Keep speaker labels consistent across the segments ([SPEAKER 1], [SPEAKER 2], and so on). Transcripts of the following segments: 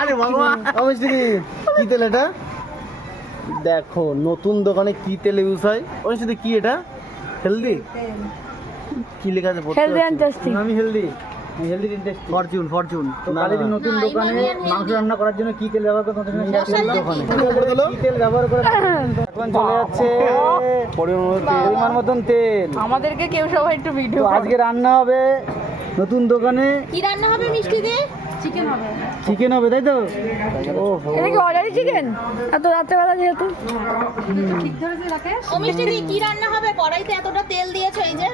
[SPEAKER 1] আরে ভগবান অবশ্যই কি তেল এটা? দেখো নতুন দোকানে কি তেল ইউজ হয়? অবশ্যই কি এটা? হেলদি কি লেখা আছে? পারছি
[SPEAKER 2] tasty.
[SPEAKER 1] না। আমি healthy healthy tasty
[SPEAKER 3] fortune fortune তো
[SPEAKER 1] না,
[SPEAKER 3] কালীদি নতুন দোকানে মাংস রান্না করার জন্য কি তেল ব্যবহার করে তোমাদের সঙ্গে share করলাম। কি তেল ব্যবহার করে এখন চলে যাচ্ছে।
[SPEAKER 1] পরিমাণ
[SPEAKER 3] মতন তেল।
[SPEAKER 2] আমাদেরকে কেউ সবাই একটু ভিডিও
[SPEAKER 3] আজকে রান্না হবে নতুন দোকানে।
[SPEAKER 4] কি রান্না হবে মিষ্টি দিয়ে?
[SPEAKER 2] চিকেন হবে।
[SPEAKER 3] চিকেন হবে তাই তো? ও
[SPEAKER 2] এটা কি অর্ডারি চিকেন এত রাত্রেবেলা যেহেতু।
[SPEAKER 4] মিষ্টি দিয়ে কি রান্না হবে? কড়াইতে এতটা তেল দিয়েছ এই যে?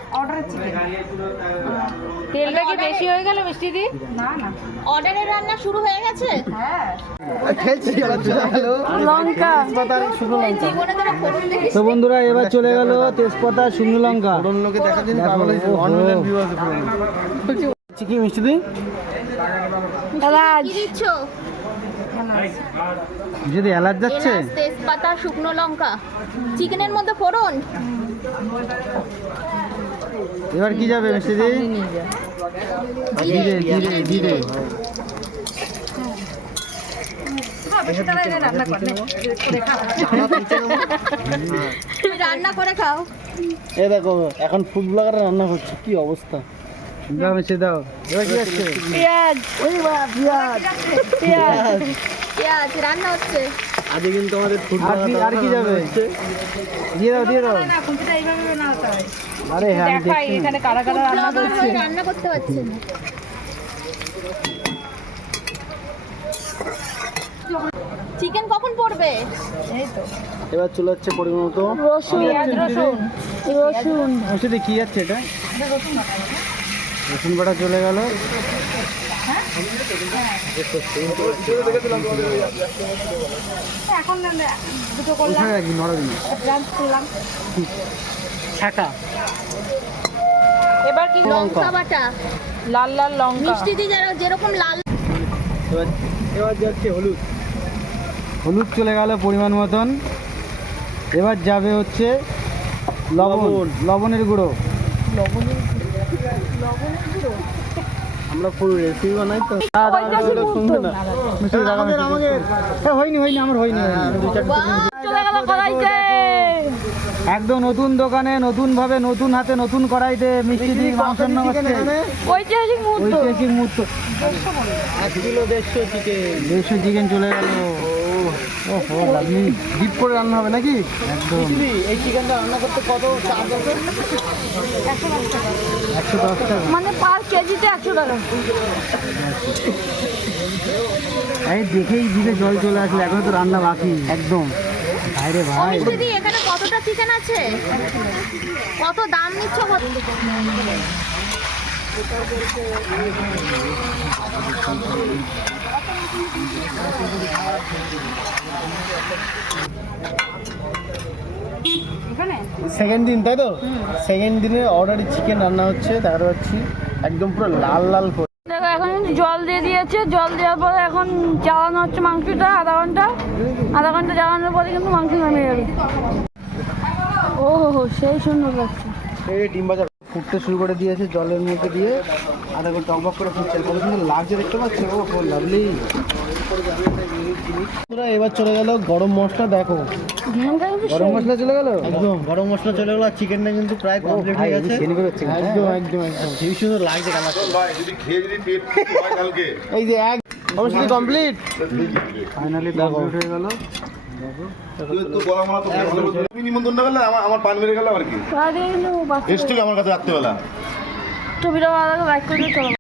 [SPEAKER 2] তেলটা কি বেশি হয়ে গেল মিষ্টি দি?
[SPEAKER 4] অর্ডারের রান্না শুরু হয়ে গেছে?
[SPEAKER 1] গেলো
[SPEAKER 2] লঙ্কা।
[SPEAKER 1] শুকনো লঙ্কা।
[SPEAKER 3] তো বন্ধুরা এবার চলে গেল তেজপাতা শুকনো লঙ্কা।
[SPEAKER 1] দেখা আছে চিকি মিষ্টি
[SPEAKER 2] এলাচ।
[SPEAKER 4] দিচ্ছ?
[SPEAKER 3] যদি এলাচ যাচ্ছে।
[SPEAKER 4] তেজপাতা শুকনো লঙ্কা। চিকেনের মধ্যে ফোড়ন?
[SPEAKER 3] এবার কি যাবে মিষ্টি দি?
[SPEAKER 4] রান্না করে খাও।
[SPEAKER 1] এ দেখো এখন ফুড ব্লগার রান্না করছে কি অবস্থা?
[SPEAKER 3] দাও মিষ্টি দাও। এবার কি যাচ্ছে
[SPEAKER 2] পেঁয়াজ। ওই বাবা, পেঁয়াজ। পেঁয়াজ।
[SPEAKER 4] পেঁয়াজ রান্না হচ্ছে।
[SPEAKER 1] আজকে কিন্তু আমাদের ফুড
[SPEAKER 3] আর কি আর কি যাবে? দিয়ে দাও দিয়ে দাও। আরে হ্যাঁ আমি
[SPEAKER 2] দেখাই
[SPEAKER 3] দেখছি।
[SPEAKER 2] এখানে কারা কারা রান্না করছে।
[SPEAKER 4] রান্না করতে পারছে না। চিকেন কখন পড়বে?
[SPEAKER 1] এবার চলে যাচ্ছে পরিমাণ মতো।
[SPEAKER 2] রসুন। রসুন। রসুন।
[SPEAKER 3] দি কি যাচ্ছে এটা? রসুন বাটা চলে গেল।
[SPEAKER 2] এখন দুটো
[SPEAKER 3] কোথায় রাখি
[SPEAKER 2] করলাম
[SPEAKER 3] ছাকা
[SPEAKER 2] এবার কি
[SPEAKER 4] লঙ্কা। বাটা?
[SPEAKER 2] লাল লাল লঙ্কা।
[SPEAKER 4] মিষ্টি যারা যেরকম লাল।
[SPEAKER 1] এবার এবার যাচ্ছে হলুদ।
[SPEAKER 3] হলুদ চলে গেল পরিমাণ মতন। এবার যাবে হচ্ছে লবণ।
[SPEAKER 1] লবণ।
[SPEAKER 3] লবণের গুঁড়ো।
[SPEAKER 1] আমরা পুরো রেসিপি বানাই তো।
[SPEAKER 2] ঐতিহাসিক
[SPEAKER 1] শুনবে না
[SPEAKER 3] মিষ্টি
[SPEAKER 1] আমাদের। আমাদের
[SPEAKER 3] হয়নি হয়নি আমার হয়নি।
[SPEAKER 2] চলে গেল কড়াইতে
[SPEAKER 3] একদম নতুন দোকানে নতুন ভাবে নতুন হাতে নতুন কড়াইতে মিষ্টি দিয়ে মাংস রান্না
[SPEAKER 2] ঐতিহাসিক মুহূর্ত।
[SPEAKER 3] ঐতিহাসিক মুহূর্ত।
[SPEAKER 1] এক কিলো দেড়শো চিকেন
[SPEAKER 3] দেড়শো চিকেন চলে গেল। ও হো
[SPEAKER 1] ডিপ করে রান্না হবে নাকি?
[SPEAKER 3] একদম।
[SPEAKER 1] এই চিকেনটা রান্না করতে কত চার্জ আছে?
[SPEAKER 3] একশো দশ টাকা।
[SPEAKER 2] মানে পার কেজিতে একশো টাকা।
[SPEAKER 3] এই দেখেই দিলে জল চলে আসলে এখনও তো রান্না বাকি। একদম। ভাই।
[SPEAKER 4] দিয়ে এখানে কতটা চিকেন আছে? কত দাম নিচ্ছ?
[SPEAKER 1] সেকেন্ড দিন তাই তো? সেকেন্ড দিনে অর্ডারে চিকেন রান্না হচ্ছে দেখাতে পাচ্ছি একদম পুরো লাল লাল করে।
[SPEAKER 2] দেখো এখন জল দিয়ে দিয়েছে। জল দেওয়ার পরে এখন জ্বালানো হচ্ছে মাংসটা আধা ঘণ্টা। আধা ঘণ্টা জ্বালানোর পরে কিন্তু মাংস নামে যাবে ও হো হো সেই সুন্দর লাগছে।
[SPEAKER 1] এই ডিম ভাজা। ফুটতে শুরু করে দিয়েছে জলের মধ্যে দিয়ে। আধা ঘণ্টা টকবক করে ফুটছে। কত সুন্দর লাগছে দেখতে পাচ্ছি? ও হো লাভলি এবার চলে গেল গরম মশলা দেখো।
[SPEAKER 3] গরম মশলা চলে গেল?
[SPEAKER 1] একদম গরম মশলা চলে গেল আর চিকেনটা কিন্তু প্রায় কমপ্লিট হয়ে গেছে।
[SPEAKER 3] chicken,
[SPEAKER 1] একদম
[SPEAKER 3] হ্যাঁ।
[SPEAKER 1] একদম একদম হেবি সুন্দর লাগছে কালার
[SPEAKER 5] ভাই যদি খেয়ে যদি পেট হয় কালকে
[SPEAKER 1] এই যে এক অবশ্যই কমপ্লিট
[SPEAKER 3] ফাইনালি
[SPEAKER 1] দেখো।
[SPEAKER 3] কমপ্লিট হয়ে গেল।
[SPEAKER 5] আমার আমার পান মেরে গেল আর কি
[SPEAKER 2] প্রায় কিন্তু
[SPEAKER 5] এসছিল আমার কাছে রাত্রেবেলা।
[SPEAKER 2] টুপিটা ভালো লাগে করে চলো।